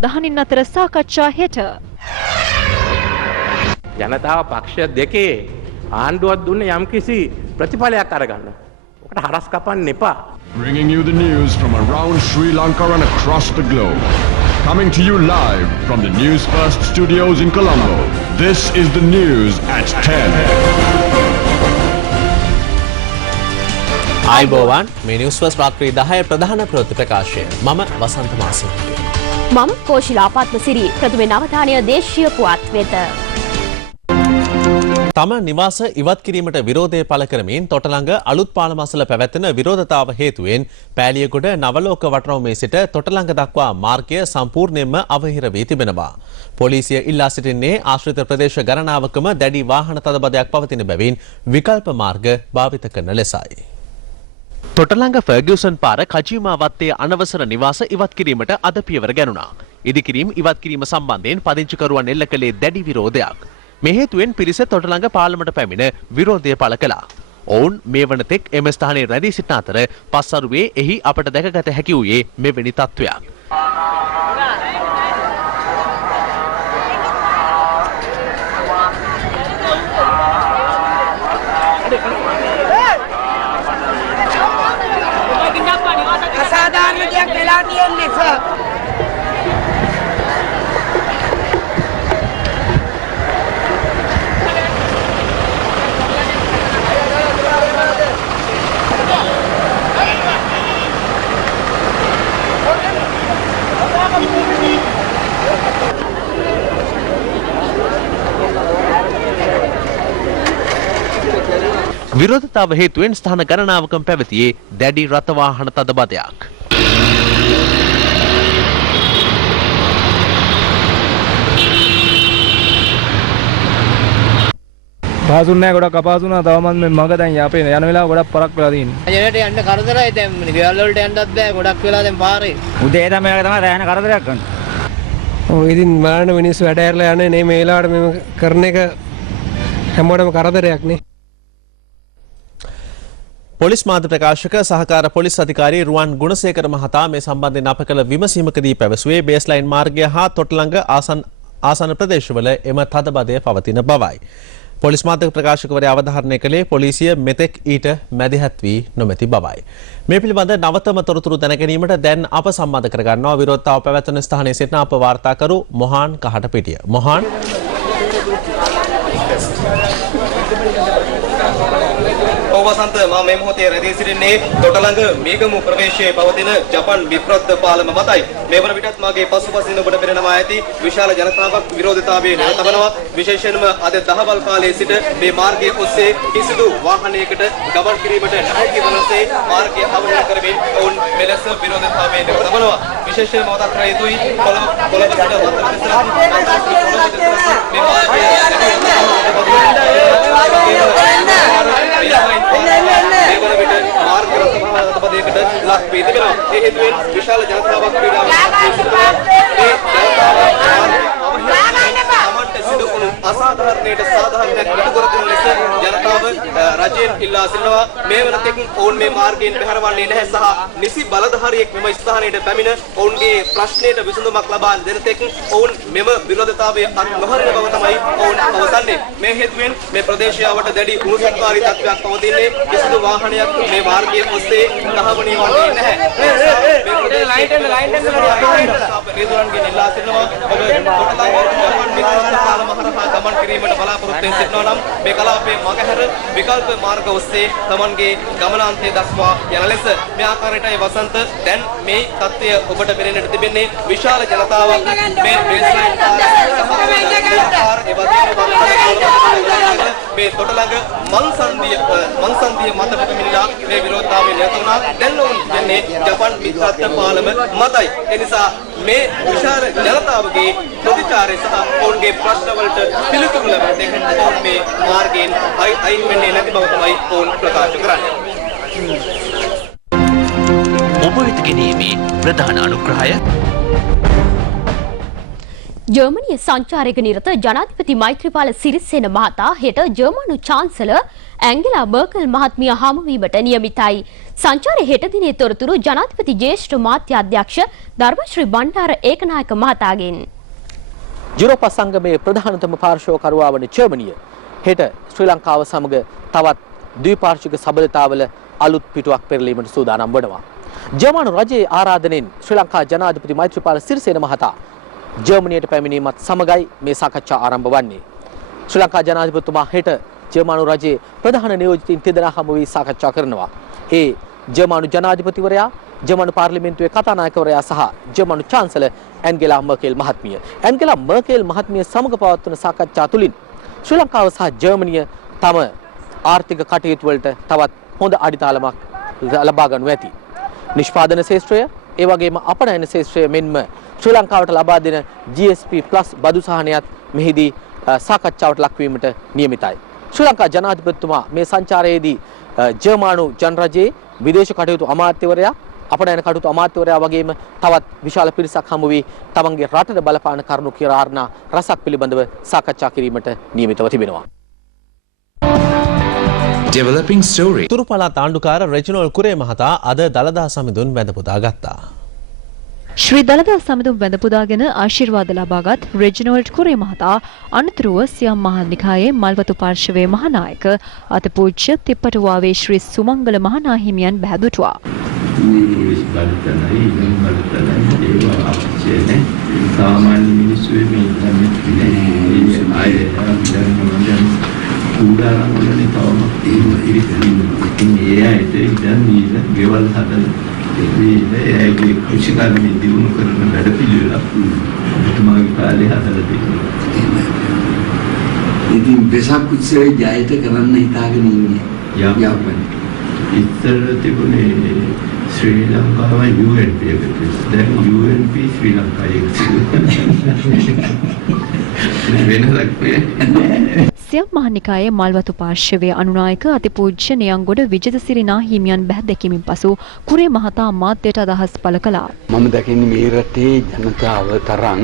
ප්‍රධානීන් අතර සාකච්ඡා හෙට. ජනතාව පක්ෂ දෙකේ ආණ්ඩුවක් දුන්නේ යම්කිසි ප්‍රතිඵලයක් අරගන්න. ඔකට හරස් කපන්න එපා. Bringing you the news from around Sri Lanka and across the globe. Coming to you live from the News First studios in Colombo. This is the news at 10. ආයිබෝවන් මේ නිවුස් ෆස්ට් රාත්‍රී 10 ප්‍රධාන ප්‍රවෘත්ති ප්‍රකාශය. මම වසන්ත මාසිංහ. මම කෝෂිලා පත්මසිරි. ප්‍රථම නවධානය දේශීය පුවත් වෙත. තම නිවාස ඉවත් කිරීමට විරෝධය පළ කරමින් තොටලඟ අලුත් පාලම අසල පැවැත්වෙන විරෝධතාව හේතුවෙන් පෑලියගොඩ නවලෝක වටරවුමේ සිට තොටලඟ දක්වා මාර්ගය සම්පූර්ණයෙන්ම අවහිර වී තිබෙනවා. පොලිසිය ඉල්ලා සිටින්නේ ආශ්‍රිත ප්‍රදේශ ගණනාවකම දැඩි වාහන තදබදයක් පවතින බැවින් විකල්ප මාර්ග භාවිත කරන ලෙසයි. තොටලඟ ෆර්ගියුසන් පාර කජීමා වත්තේ අනවසර නිවාස ඉවත් කිරීමට අද පියවර ගැනුණා. ඉදිකිරීම ඉවත් කිරීම සම්බන්ධයෙන් පදිංචිකරුවන් එල්ල කළේ දැඩි විරෝධයක්. මේ හේතුවෙන් පිරිස තොටලඟ පාර්ලිමේන්තුවට පැමිණ විරෝධය පළ කළා. ඔවුන් මේ වන තෙක් එම ස්ථානයේ රැඳී සිටින අතර පස්වරුවේ එහි අපට දැකගත හැකි වූයේ මෙවැනි තත්ත්වයක්. අසාධාරණ දෙයක් වෙලා තියෙන්නේ සර්. විරෝධතාව හේතුවෙන් ස්ථාන ගණනාවකම පැවතියේ දැඩි රථවාහන තදබදයක්. පාසුන්නේ ගොඩක් අපහසු වුණා. තවමත් මේ මග දැන් යපේ යන වෙලාව ගොඩක් පරක් වෙලා තියෙනවා. ජනේට යන්න කරදරයි දැන් ගෙවල් වලට යන්නත් බෑ ගොඩක් වෙලා දැන් පාරේ. උදේ තමයි රැහෙන කරදරයක් ගන්න. ඔව් ඉතින් මාන මිනිස්සු වැඩ ඇරලා යන්නේ නේ මේ වෙලාවට මෙම කරන එක හැමෝටම කරදරයක් නේ. පොලිස් මාධ්‍ය ප්‍රකාශක සහකාර පොලිස් අධිකාරී රුවන් ගුණසේකර මහතා මේ සම්බන්ධයෙන් අප කළ විමසීමකදී පැවසුවේ බේස්ලයින් මාර්ගය හා තොටලඟ ආසන්න ප්‍රදේශවල එම තදබදය පවතින බවයි. පොලිස් මාධ්‍ය ප්‍රකාශකවරයා අවධාරණය කළේ පොලිසිය මෙතෙක් ඊට මැදිහත් වී නොමැති බවයි. මේ පිළිබඳ නවතම තොරතුරු දැනගැනීමට දැන් අප සම්බන්ධ කරගන්නවා විරෝධතාව පැවැත්වෙන ස්ථානයේ සිටින අප වාර්තාකරු මොහාන් කහටපිටිය. මොහාන් වසන්ත මම මේ මොහොතේ රැඳී සිටින්නේ තොටලඟ මේගමු ප්‍රවේශයේ පවතින ජපන් විප්‍රත්ත පාලම මතයි. මේ වන විටත් මාගේ පසුපසින් ඔබට පෙනෙනවා ඇති විශාල ජනතාවක් විරෝධතාවයේ නිරතවනවා. විශේෂයෙන්ම අද දහවල් කාලයේ සිට මේ මාර්ගයේ ඔස්සේ කිසිදු වාහනයකට ගමන් කිරීමට නොහැකි වනසේ මාර්ගය අවහිර කරමින් ඔවුන් මෙලෙස විරෝධතාවයේ නිරතවනවා. විශේෂයෙන්ම මතක් කර යුතුයි කොළඹ සිට මේ මාර්ගය මාර්ග රථපදයකට ලක් වී තිබෙනවා. ඒ හේතුවෙන් විශාල ජනතාවක් අසාධාරණයට සාධාරණයක් ඉටු කර දෙන ලෙස ජනතාව රජයෙන් ඉල්ලා සිටිනවා. මේ වන තෙක් ඔවුන් මේ මාර්ගයෙන් බැහැරවන්නේ නැහැ සහ නිසි බලධාරියෙක් මෙම ස්ථානයට පැමිණ ඔවුන්ගේ ප්‍රශ්නයට විසඳුමක් ලබා දෙන තෙක් ඔවුන් මෙම විරෝධතාවය අත් නොහරින බව තමයි ඔවුන් අවසන්නේ. මේ හේතුවෙන් මේ ප්‍රදේශයවට දැඩි උණුසුම්කාරී තත්ත්වයක් පවතින්නේ. කිසිදු වාහනයක් මේ මාර්ගයේ ඔස්සේ දහවණිය වන්නේ නැහැ. මේ ප්‍රදේශයේ ලයින් එක රේදුරන්ගෙන් ඉල්ලා සිටිනවා. ගමන් කිරීමට බලාපොරොත්තු වෙන සිටිනවා නම් මේ කලාපයේ මගහැර විකල්ප මාර්ග ඔස්සේ තමන්ගේ ගමනාන්තය දක්වා යන ලෙස මේ ආකාරයටයි වසන්ත දැන් මේ තත්ත්වය ඔබට පෙනෙන්නට තිබෙන්නේ. විශාල ජනතාවක් මේ බේස්ලයින් මේ තොටලඟ මන්සන්දිය මත පැමිණිලා මේ විරෝධතාවය නිරත වුණා. දැන් ඔවුන් යන්නේ ජපන් මිත්‍රත්ව පාලම මතයි. ඒ නිසා මේ විශාල ජනතාවගේ ප්‍රතිචාරය සහ ඔවුන්ගේ ප්‍රශ්නවලට පිළිතුරු ලබා දෙන්න ඔවුන් මේ මාර්ගයෙන් අයින් වෙන්නේ නැති බව තමයි ඔවුන් ප්‍රකාශ කරන්නේ. ඔබ වෙත ගෙනීමේ ප්‍රධාන අනුග්‍රහය ජර්මනිය සංචාරයක නිරත ජනාධිපති මෛත්‍රීපාල සිරිසේන මහතා හෙට ජර්මනු චාන්සලර් ඇන්ගලා මර්කල් මහත්මිය හමුවීමට නියමිතයි. සංචාරයේ හෙට දිනේ තොරතුරු ජනාධිපති ජ්‍යෙෂ්ඨ මාධ්‍ය අධ්‍යක්ෂ ධර්මශ්‍රී බණ්ඩාර ඒකනායක මහතාගෙන්. යුරෝපා සංගමයේ ප්‍රධානතම පාර්ශවකරුවා වන ජර්මනිය හෙට ශ්‍රී ලංකාව සමග තවත් ද්විපාර්ශ්වික සබඳතාවල අලුත් පිටුවක් පෙරලීමට සූදානම් වනවා. ජර්මනු රජයේ ආරාධනෙන් ශ්‍රී ලංකා ජනාධිපති මෛත්‍රීපාල සිරිසේන මහතා ජර්මනියට පැමිණීමත් සමගයි මේ සාකච්ඡා ආරම්භ වන්නේ. ශ්‍රී ලංකා ජනාධිපතිතුමා හෙට ජර්මනු රජයේ ප්‍රධාන නියෝජිතින් තිදෙනා හමු වී සාකච්ඡා කරනවා. ඒ ජර්මනු ජනාධිපතිවරයා, ජර්මනු පාර්ලිමේන්තුවේ කතානායකවරයා සහ ජර්මනු චාන්සලර් ඇන්ගෙලා මර්කෙල් මහත්මිය. ඇන්ගෙලා මර්කෙල් මහත්මිය සමග පවත්වන සාකච්ඡා තුළින් ශ්‍රී ලංකාව සහ ජර්මනිය තම ආර්ථික කටයුතු වලට තවත් හොඳ අඩිතාලමක් ලබා ගන්නු ඇති. නිෂ්පාදන ශේෂ්ත්‍රය, ඒ වගේම අපනයන ශේෂ්ත්‍රය මෙන්ම ශ්‍රී ලංකාවට ලබා දෙන GSP+ බදු සහනයත් මෙහිදී සාකච්ඡාවට ලක්වීමට නියමිතයි. ශ්‍රී ලංකා ජනාධිපතිතුමා මේ සංචාරයේදී ජර්මනු ජනරජයේ විදේශ කටයුතු අමාත්‍යවරයා, අපනයන කටයුතු අමාත්‍යවරයා වගේම තවත් විශාල පිරිසක් හමු වී තමන්ගේ රටට බලපාන කරුණු කාරණා රසක් පිළිබඳව සාකච්ඡා කිරීමට නියමිතව තිබෙනවා. Developing story. උතුරු පළාත් ආණ්ඩුකාර රෙජිනෝල් කුරේ මහතා අද දළදා සමිඳුන් වැඳ පුදා ගත්තා. ශ්‍රී දළදා සමිඳුන් වැඳ පුදාගෙන ආශිර්වාද ලබාගත් රෙජිනෝල්ඩ් කුරේ මහතා අනතුරුව සියම් මහා නිකායේ මල්වතු පාර්ශවයේ මහානායක අතිපූජ්‍ය තිප්පටුවාවේ ශ්‍රී සුමංගල මහානාහිමියන් බැහැදුටුවා. සාමාන්‍ය මිනිස්සු මේ උදාහරණ වලින් තවම ඉතින් ඒ අයට දැන් මේ ගෙවල් හදන ඒගේ කෘෂිකාර්යය දියුණු කරන වැඩ පිළිවෙලක් මගේ කාලේ හදලා තියෙනවා. ඉතින් වෙසක් උත්සවයේ ජයත කරන්න හිතාගෙන ඉන්නේ. යාපනයේ ඉතර තිබුණේ ශ්‍රී ලංකාව UNP එකට. දැන් UNP ශ්‍රී ලංකාවේ සියම් මහා නිකායේ මල්වතු පාර්ශවයේ අනුනායක අතිපූජ්‍ය නියංගොඩ විජිතසිරි නාහිමියන් බැහැ දැකීමෙන් පසු කුරේ මහතා මාධ්‍යට අදහස් පළ කළා. මම දකින්නේ මේ රටේ ජනතාව තරම්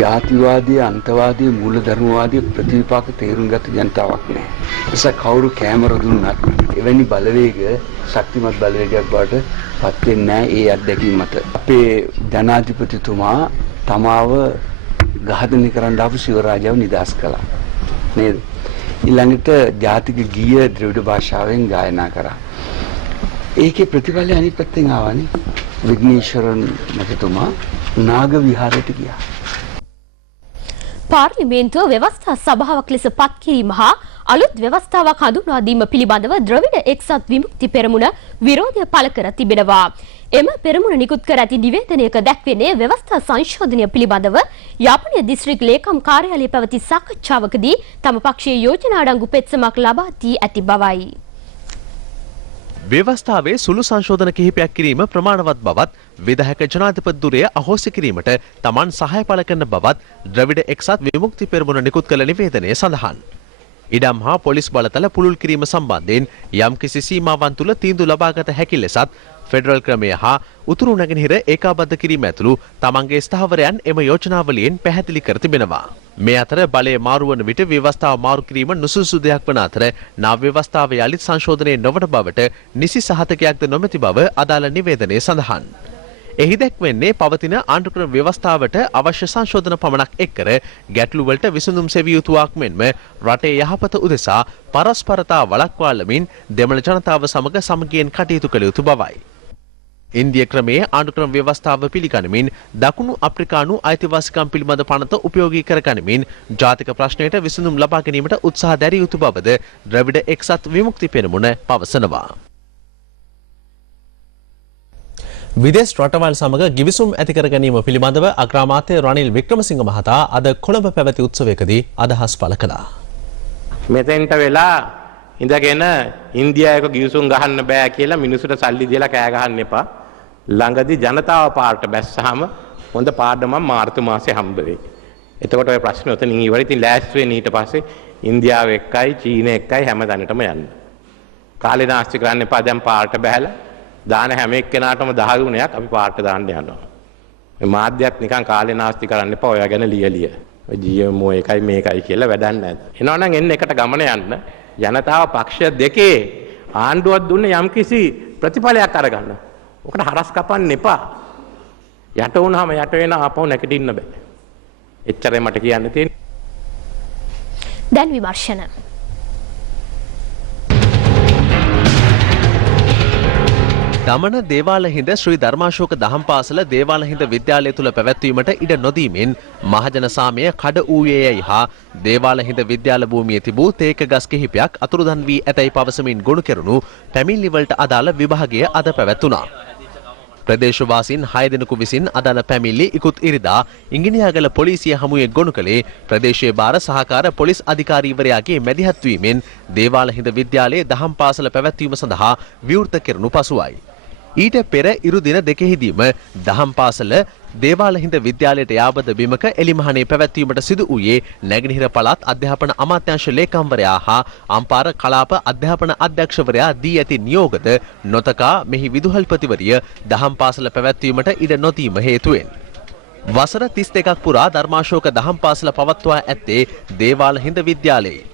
ජාතිවාදී, අන්තවාදී, මූලධර්මවාදී ප්‍රතිවිපාක තේරුම් ගත ජනතාවක් නෑ. ඒස කවුරු කැමර දුන්නත් එවැනි බලවේග ශක්තිමත් බලවේගයක් බවට පත් වෙන්නේ නෑ ඒ අත්දැකීම මත. අපේ ජනාධිපතිතුමා තමාව ඝාතනය කරන්න ආපු සිවරාජාව නිදහස් කළා. නේද? ඊළඟට ජාතික ගීය ද්‍රවිඩ භාෂාවෙන් ගායනා කරා. ඒකේ ප්‍රතිඵලය අනිත් පැත්තෙන් ආවනේ. විග්නේශ්වරන් මහතුමා නාග විහාරයට ගියා. පාර්ලිමේන්තුව ව්‍යවස්ථා සභාවක් ලෙස පත් කිරීම හා අලුත් ව්‍යවස්ථාවක් හඳුන්වා දීම පිළිබඳව ද්‍රවිඩ එක්සත් විමුක්ති පෙරමුණ විරෝධය පළ කර තිබෙනවා. එම පෙරමුණ නිකුත් කර ඇති නිවේදනයක දැක්වෙන්නේ ව්‍යවස්ථා සංශෝධනය පිළිබඳව යාපනය දිස්ත්‍රික් ලේකම් කාර්යාලයේ පැවති සාකච්ඡාවකදී තම පක්ෂයේ යෝජනා අඩංගු පෙත්සමක් ලබා දී ඇති බවයි. ව්‍යවස්ථාවේ සුළු සංශෝධන කිහිපයක් කිරීම ප්‍රමාණවත් බවත් විධායක ජනාධිපති ධුරය අහෝසි කිරීමට තමන් සහාය පළ කරන බවත් ද්‍රවිඩ එක්සත් විමුක්ති පෙරමුණ නිකුත් කළ නිවේදනයේ සඳහන්. ඉඩම් හා පොලිස් බලතල පුළුල් කිරීම සම්බන්ධයෙන් යම්කිසි සීමාවන් තුළ තීන්දුව ලබාගත හැකි ලෙසත් ෆෙඩරල් ක්‍රමය හා උතුරු නැගෙනහිර ඒකාබද්ධ කිරීම ඇතුළු තමන්ගේ ස්ථාවරයන් එම යෝජනාවලියෙන් පැහැදිලි කර තිබෙනවා. මේ අතර බලය මාරුවන විට ව්‍යවස්ථාව මාරු කිරීම නුසුසුසු දෙයක් වන අතර නව ව්‍යවස්ථාව යළිත් සංශෝධනයේ නොවන බවට නිසි සහතිකයක්ද නොමැති බව අදාළ නිවේදනයේ සඳහන්. එහි දැක්වෙන්නේ පවතින ආණ්ඩුක්‍රම ව්‍යවස්ථාවට අවශ්‍ය සංශෝධන පමණක් එක්කර ගැටලු වලට විසඳුම් සෙවිය යුතුවක් මෙන්ම රටේ යහපත උදෙසා පරස්පරතා වළක්වාලමින් දෙමළ ජනතාව සමග සමගියෙන් කටයුතු කළ යුතු බවයි. ඉන්දිය ක්‍රමයේ ආණ්ඩුක්‍රම ව්‍යවස්ථාව පිළිගනිමින් දකුණු අප්‍රිකානු අයිතිවාසිකම් පිළිබඳ පනත උපයෝගී කරගනිමින් ජාතික ප්‍රශ්නයට විසඳුම් ලබා ගැනීමට උත්සාහ දැරිය යුතු බවද ද්‍රවිඩ එක්සත් විමුක්ති පෙරමුණ පවසනවා. විදේශ රටවල් සමග ගිවිසුම් ඇති කර ගැනීම පිළිබඳව අග්‍රාමාත්‍ය රනිල් වික්‍රමසිංහ මහතා අද කොළඹ පැවති උත්සවයකදී අදහස් පළ කළා. මෙතෙන්ට වෙලා ඉඳගෙන ඉන්දියාවක ගිවිසුම් ගහන්න බෑ කියලා මිනිසුන්ට සල්ලි දීලා කෑ ගහන්න එපා. ළඟදී ජනතාව පාර්ට බැස්සහම හොඳ පාඩමක් මාර්තු මාසේ හම්බ වෙයි. එතකොට ඔය ප්‍රශ්නේ උතනින් ඉවර. ඉතින් ලෑස්ති වෙන්න ඊට පස්සේ ඉන්දියාව එක්කයි චීන එක්කයි හැමතැනටම යන්න. කාලේ නාස්ති කරන්න එපා. දැන් පාර්ට බහැලා දාන හැම එක්කෙනාටම 10 ගුණයක් අපි පාර්ට දාන්න යනවා. මේ මාධ්‍යත් නිකන් කාලේ නාස්ති කරන්න එපා. ඔයා ගැන ලියලිය. ඔය GMO එකයි මේකයි කියලා වැඩක් නැහැ. එනවනම් එන්න එකට ගමන යන්න. ජනතාව පක්ෂ දෙකේ ආණ්ඩුවක් දුන්නේ යම්කිසි ප්‍රතිඵලයක් අරගන්න. ඔකට හරස් කපන්න එපා. යට වුණාම යට වෙන ආපහු නැගිටින්න බෑ. එච්චරයි මට කියන්න තියෙන්නේ. දැන් විමර්ශන. දමන දේවාලහිඳ ශ්‍රී ධර්මාශෝක දහම් පාසල දේවාලහිඳ විද්‍යාලය තුළ පැවැත්වීමට ඉඩ නොදීමෙන් මහජන සාමය කඩ වූයේයයි හා දේවාලහිඳ විද්‍යාල භූමියේ තිබූ තේක ගස් කිහිපයක් අතුරුදන් වී ඇතැයි පවසමින් ගොනු කෙරුණු පැමිණිලිවලට අදාළ විභාගය අද පැවැත්වුණා. ප්‍රදේශවාසීන් 6 දෙනෙකු විසින් අදාළ පැමිණිලි ඉකුත් ඉරිදා ඉංගිනියාගල පොලිසිය හමුවේ ගොනු කළේ ප්‍රදේශීය භාර සහකාර පොලිස් අධිකාරීවරයාගේ මැදිහත් වීමෙන් දේවාලහිඳ විද්‍යාලයේ දහම් පාසල පැවැත්වීම සඳහා විවෘත කෙරුණු පසුවයි. ඊට පෙර ඉරු දින දෙකෙහිදීම දහම් පාසල දේවාලහිඳ විද්‍යාලයට යාබද බිමක එලිමහනේ පැවැත්වීමට සිදු වූයේ නැගෙනහිර පළාත් අධ්‍යාපන අමාත්‍යාංශ ලේකම්වරයා හා අම්පාර කලාප අධ්‍යාපන අධ්‍යක්ෂවරයා දී ඇති නියෝගද නොතකා මෙහි විදුහල්පතිවරිය දහම් පාසල පැවැත්වීමට ඉඩ නොදීම හේතුවෙන්. වසර 32ක් පුරා ධර්මාශෝක දහම් පාසල පවත්වා ඇත්තේ දේවාලහිඳ විද්‍යාලයේ.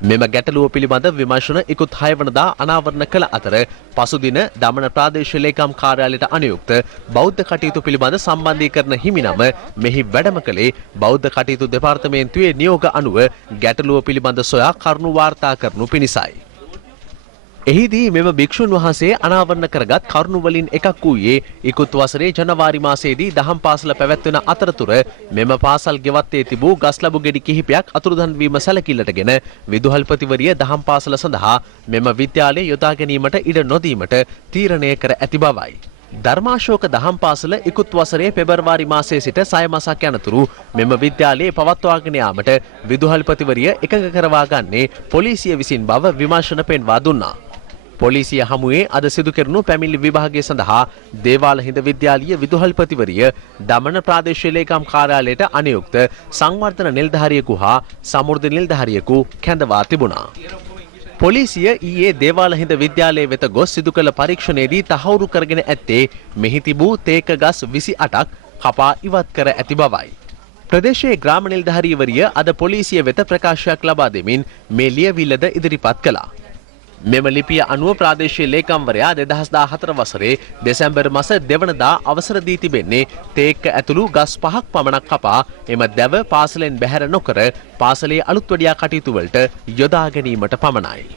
මෙම ගැටලුව පිළිබඳ විමර්ශන ඉකුත් 6 වනදා අනාවරණ කළ අතර පසුදින දමන ප්‍රාදේශීය ලේකම් කාර්යාලයට අනුයුක්ත බෞද්ධ කටයුතු පිළිබඳ සම්බන්ධීකරණ හිමිනම මෙහි වැඩම කළේ බෞද්ධ කටයුතු දෙපාර්තමේන්තුවේ නියෝග අනුව ගැටලුව පිළිබඳ සොයා කරුණු වාර්තා කරනු පිණිසයි. එහිදී මෙම භික්ෂුන් වහන්සේ අනාවරණ කරගත් කරුණු වලින් එකක් වූයේ ඉකුත් වසරේ ජනවාරි මාසයේදී දහම් පාසල පැවැත්වෙන අතරතුර මෙම පාසල් ගෙවත්තේ තිබූ ගස්ලබු ගෙඩි කිහිපයක් අතුරුදන් වීම සැලකිල්ලටගෙන විදුහල්පතිවරිය දහම් පාසල සඳහා මෙම විද්‍යාලය යොදා ගැනීමට ඉඩ නොදීමට තීරණය කර ඇති බවයි. ධර්මාශෝක දහම් පාසල ඉකුත් වසරේ පෙබරවාරි මාසයේ සිට 6 මාසක් යනතුරු මෙම විද්‍යාලයේ පවත්වාගෙන යාමට විදුහල්පතිවරිය එකඟ කරවා ගන්නේ පොලිසිය විසින් බව විමර්ශන පෙන්වා දුන්නා. පොලිසිය හමුවේ අද සිදු කෙරුණු පැමිණිලි විභාගය සඳහා දේවාලහිඳ විද්‍යාලීය විදුහල්පතිවරිය දමන ප්‍රාදේශීය ලේකම් කාර්යාලයට අනුයුක්ත සංවර්ධන නිලධාරියෙකු හා සමෘද්ධි නිලධාරියෙකු කැඳවා තිබුණා. පොලිසිය ඊයේ දේවාලහිඳ විද්‍යාලයේ වෙත ගොස් සිදු කළ පරීක්ෂණයේදී තහවුරු කරගෙන ඇත්තේ මෙහි තිබූ තේක ගස් 28ක් කපා ඉවත් කර ඇති බවයි. ප්‍රදේශයේ ග්‍රාම නිලධාරීවරිය අද පොලිසිය වෙත ප්‍රකාශයක් ලබා දෙමින් මේ ලියවිල්ලද ඉදිරිපත් කළා. මෙම ලිපිය අනුව ප්‍රාදේශීය ලේකම්වරයා 2014 වසරේ දෙසැම්බර් මාස 2 වෙනිදා අවසර දී තිබෙන්නේ තේක්ක ඇතුළු ගස් 5ක් පමණක් කපා එම දැව පාසලෙන් බැහැර නොකර පාසලේ අලුත් වඩියා කටයුතු වලට යොදා ගැනීමට පමණයි.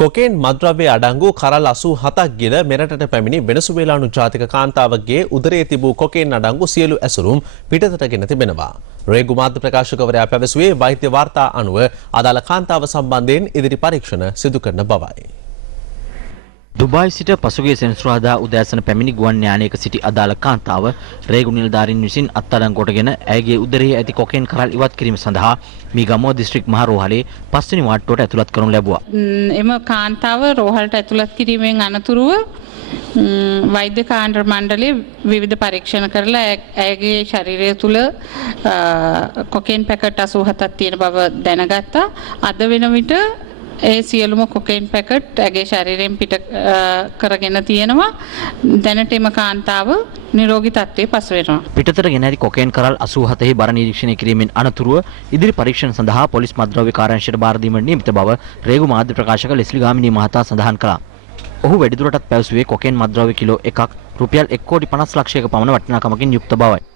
කොකේන් මද්‍රව්‍ය අඩංගු කරල් 87ක් ගෙන මෙරටට පැමිණි වෙනසුවේලානු ජාතික කාන්තාවගේ උදරයේ තිබූ කොකේන් අඩංගු සියලු ඇසුරුම් පිටතට ගෙන තිබෙනවා. රේගු මාධ්‍ය ප්‍රකාශකවරයා පැවසුවේ වෛද්‍ය වාර්තා අනුව අදාළ කාන්තාව සම්බන්ධයෙන් ඉදිරි පරීක්ෂණ සිදු කරන බවයි. දුබායි සිට පසුගිය සෙනසුරාදා උදෑසන පැමිණි ගුවන් යානයක සිටි අදාළ කාන්තාව රේගු නිලධාරීන් විසින් අත්අඩංගුවටගෙන ඇයගේ උදරයේ ඇති කොකේන් කරල් ඉවත් කිරීම සඳහා මීගමුව දිස්ත්‍රික් මහ රෝහලේ 5 වෙනි වාට්ටුවට ඇතුළත් කරනු ලැබුවා. එම කාන්තාව රෝහලට ඇතුළත් කිරීමෙන් අනතුරුව වෛද්‍ය කාණ්ඩ මණ්ඩලයේ විවිධ පරීක්ෂණ කරලා ඇයගේ ශරීරය තුල කොකේන් පැකට් 87ක් තියෙන බව දැනගත්තා. අද වෙන විට ඒ සියලුම කොකේන් පැකට් ඇගේ ශරීරයෙන් පිට කරගෙන තියෙනවා. දැනට එම කාන්තාව නිරෝගී තත්ත්වයේ පසු වෙනවා. පිටතට ගෙන ඇති කොකේන් කරල් 87 බර නිරීක්ෂණය කිරීමෙන් අනතුරුව ඉදිරි පරීක්ෂණ සඳහා පොලිස් මද්‍රව්‍ය කාර්යාංශයට බාර දීමට නියමිත බව රේගු මාධ්‍ය ප්‍රකාශක ලෙස්ලි ගාමිණී මහතා සඳහන් කළා. ඔහු වැඩිදුරටත් පැවසුවේ කොකේන් මද්‍රව්‍ය කිලෝ 1ක් රුපියල් 1 කෝටි 50 ලක්ෂයක පමණ වටිනාකමකින් යුක්ත බවයි.